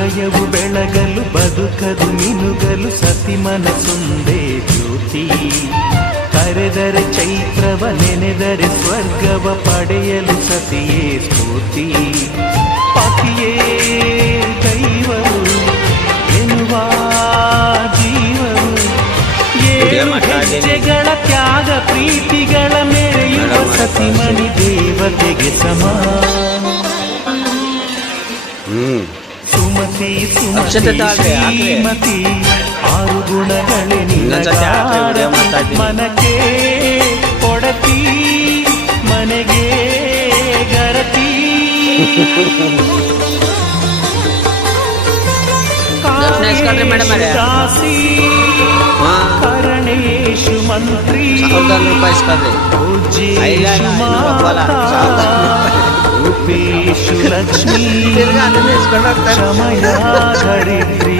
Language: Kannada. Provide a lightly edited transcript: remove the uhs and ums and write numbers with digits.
ಹೃದಯವು ಬೆಳಗಲು ಬದುಕದು ಮಿನುಗಲು ಸತಿ ಮನಸೊಂದೇ ಜ್ಯೋತಿ. ಕರೆದರೆ ಚೈತ್ರವ ನೆನೆದರೆ ಸ್ವರ್ಗವ ಪಡೆಯಲು ಸತಿಯೇ ಸ್ಫೂರ್ತಿ. ಪತಿಯೇ ದೈವವು ಎನ್ನುವ ಜೀವವು ಏಳು ಹೆಜ್ಜೆಗಳ ತ್ಯಾಗ ಪ್ರೀತಿಗಳ ಮೆರೆಯುವ ಸತಿಮಣಿ ದೇವತೆಗೆ ಸಮಾನ. ಸುಮತಿ ಸುಮತಿ ಶ್ರೀಮತಿ ಆರು ಗುಣಗಳೇ ಮನಕ್ಕೆ ಕೊಡತಿ ಮನೆಗೆ ಗರತಿ. ದಾಸಿ ಕರಣೇಶು ಮಂತ್ರಿ ಪೂಜ್ಯೇಶು ಮಾತಾ ರೂಪೇಶು ಲಕ್ಷ್ಮೀ ಕ್ಷಮಯಾ ಧರಿತ್ರಿ.